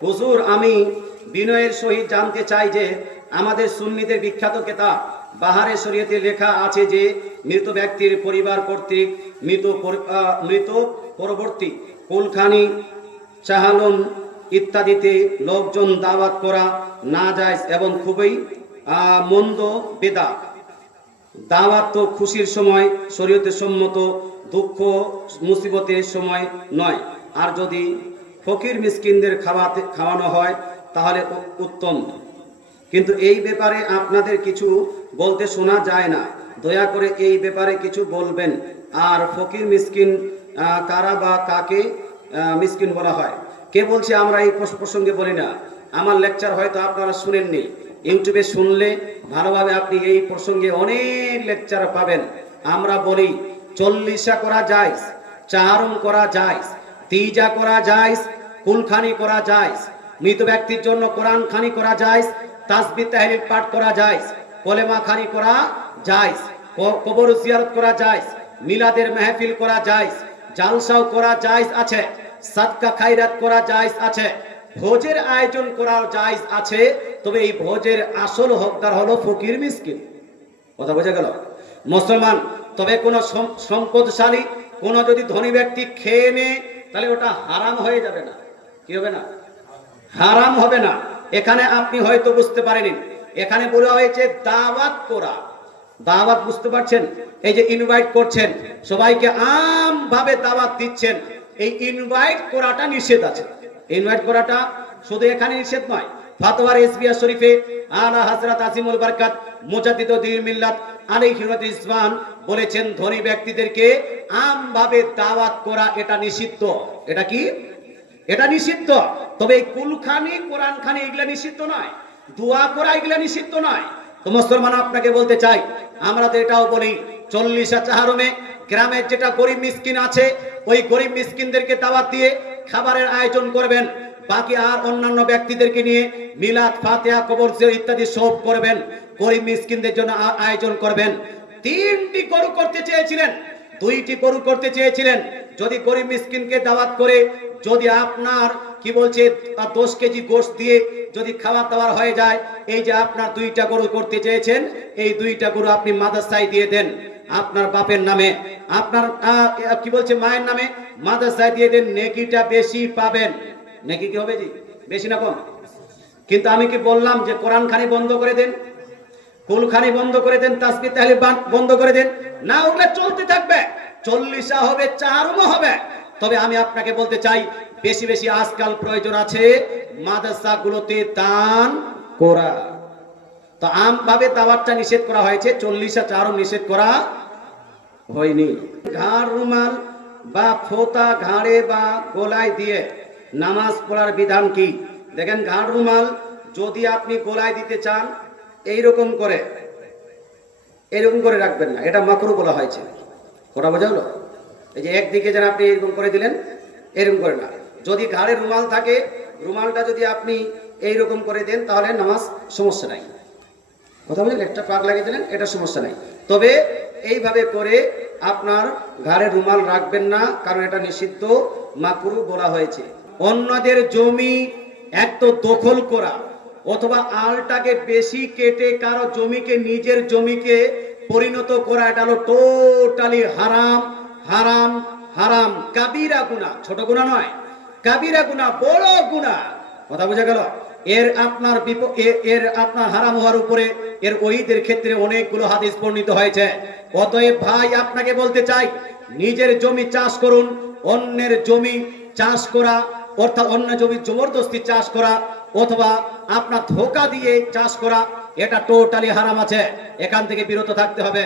হুজুর, আমি বিনয়ের সহিত জানতে চাই যে আমাদের সুন্নিদের বিখ্যাত কিতাব বাহারে শরীয়তে লেখা আছে যে মৃত ব্যক্তির পরিবার কর্তৃক মৃত পরবর্তী কুলখানি চাহালন ইত্যাদিতে লোকজন দাওয়াত করা না যায় এবং খুবই মন্দ বেদাত। দাওয়াত তো খুশির সময় শরীয়তে সম্মত, দুঃখ মুসিবতের সময় নয়। আর যদি ফকির মিসকিনদের খাওয়ানো হয় তাহলে উত্তম, কিন্তু এই ব্যাপারে আপনাদের কিছু বলতে শোনা যায় না। দয়া করে এই ব্যাপারে কিছু বলবেন। আর ফকির মিসকিন কারা বা কাকে মিসকিন বলা হয়? কে বলছে আমরা এই প্রসঙ্গে বলি না? আমার লেকচার হয়তো আপনারা শুনেননি, ইউটিউবে শুনলে ভালোভাবে আপনি এই প্রসঙ্গে অনেক লেকচার পাবেন। আমরা বলি চল্লিশা করা যায়, চারণ করা যায়, তিজা করা যায়, কুলখানি করা যায়, মৃত ব্যক্তির জন্য কোরআন খানি করা যায়, তাসবিহ তাহলিল পাঠ করা যায়, কলেমা খানি করা যায়, কবর জিয়ারত করা যায়, মিলাদের মাহফিল করা যায়, জালসাও করা যায় আছে, সাদকা খায়রাত করা যায় আছে, ভোজের আয়োজন করা যায় আছে। তবে এই ভোজের আসল হকদার হলো ফকির মিসকিন। কথা বোঝা গেল? মুসলমান তবে কোন সম্পদশালী কোন যদি ধনী ব্যক্তি খেয়ে নেয় তাহলে ওটা হারাম হয়ে যাবে না? কি হবে না? হারাম হবে না। এখানে আপনি হয়তো বুঝতে পারেননি, এখানে বলা হয়েছে দাওয়াত করা। দাওয়াত বুঝতে পারছেন? এই যে ইনভাইট করছেন, সবাইকে আম ভাবে দাওয়াত দিচ্ছেন, এই ইনভাইট করাটা নিষেধ আছে। ইনভাইট করাটা শুধু এখানে নিষেধ নয়, ফাতোয়ার এসবিয়া শরীফে আলা হযরত আজিমুল বরকত মুজাদ্দিদ দ্বীন মিল্লাত আলাইহি রিজওয়ান বলেছেন ধনী ব্যক্তিদেরকে আম ভাবে দাওয়াত করা এটা নিষিদ্ধ। এটা কি? এটা নিষিদ্ধ। তবে এই কুলখানি কোরআন খানি এগুলা নিষিদ্ধ নয়, দোয়া করা এগুলা নিষিদ্ধ নয়। তো মুসলমান আপনাকে বলতে চাই, আমরা তো এটাও বলি চল্লিশা চাহারমে গ্রামের যেটা গরিব মিসকিন আছে ওই গরিব মিসকিনদেরকে দাওয়াত দিয়ে খাবারের আয়োজন করবেন। বাকি আর অন্যান্য ব্যক্তিদেরকে নিয়ে মিলাদ, ফাতিহা, কবর জিয়ারত ইত্যাদি সব করবেন। গরিব মিসকিনদের জন্য আয়োজন করবেন। 3টি গরু করতে চেয়েছিলেন, 2টি গরু করতে চেয়েছিলেন। যদি গরিব মিসকিনকে দাওয়াত করে যদি আপনার কি বলছে 10 কেজি গোশত দিয়ে যদি খাবার দাবার হয়ে যায়, এই যে আপনার 2টা গরু করতে চেয়েছেন, এই 2টা গরু আপনি মাদ্রাসায় দিয়ে দেন, আপনার বাপের নামে, আপনার কি বলছে মায়ের নামে মাদ্রাসায় দিয়ে দেন, নেকিটা বেশি পাবেন। নেকি কি হবে জি? বেশি না কম? কিন্তু আমি কি বললাম যে কোরআন খানি বন্ধ করে দেন, কুলখানি বন্ধ করে দেন, তাসবিহ তাহলিল বন্ধ করে দেন? না, ওগুলো চলতে থাকবে। চল্লিশা হবে, চারমও হবে। তবে আমি আপনাকে বলতে চাই, বেশি বেশি আজকাল প্রয়োজন আছে মাদ্রাসাগুলোতে দান করা। তো আমভাবে দাওয়াতটা নিষেধ করা হয়েছে, চল্লিশা চারম নিষেধ করা হয়নি। ঘাড় রুমাল বা ফোঁতা ঘাড়ে বা গলায় দিয়ে নামাজ পড়ার বিধান কি? দেখেন, ঘাড় রুমাল যদি আপনি গলায় দিতে চান এইরকম করে রাখবেন না, এটা মাকরুহ বলা হয়েছে। কথা বোঝা হলো? এই যে একদিকে যেন আপনি এরকম করে দিলেন, এরকম করে না। যদি ঘাড়ে রুমাল থাকে, রুমালটা যদি আপনি এইরকম করে দেন তাহলে নামাজ সমস্যা নাই। কথা বলেন, একটা পাক লাগিয়ে দিলেন, এটা সমস্যা নাই। তবে এইভাবে করে আপনার ঘাড়ে রুমাল রাখবেন না, কারণ এটা নিষিদ্ধ, মাকরুহ বলা হয়েছে। অন্যদের জমি এক দখল করা অথবা আলটাকে বেশি কেটে কারো জমিকে নিজের জমিকে পরিণত করা, এটা হলো টোটালি হারাম, হারাম, হারাম। কাবিরা গুনাহ, ছোট গুনাহ নয়, কাবিরা গুনাহ, বড় গুনাহ। কথা বোঝা গেল? এর আপনার হারাম হওয়ার উপরে এর ওহীদের ক্ষেত্রে অনেকগুলো হাদিস বর্ণিত হয়েছে। অতএব ভাই আপনাকে বলতে চাই, নিজের জমি চাষ করুন। অন্যের জমি চাষ করা অর্থাৎ অন্য জমি জবরদস্তি চাষ করা অথবা আপনার ধোঁকা দিয়ে চাষ করা, এটা টোটালি হারাম আছে। এখান থেকে বিরত থাকতে হবে।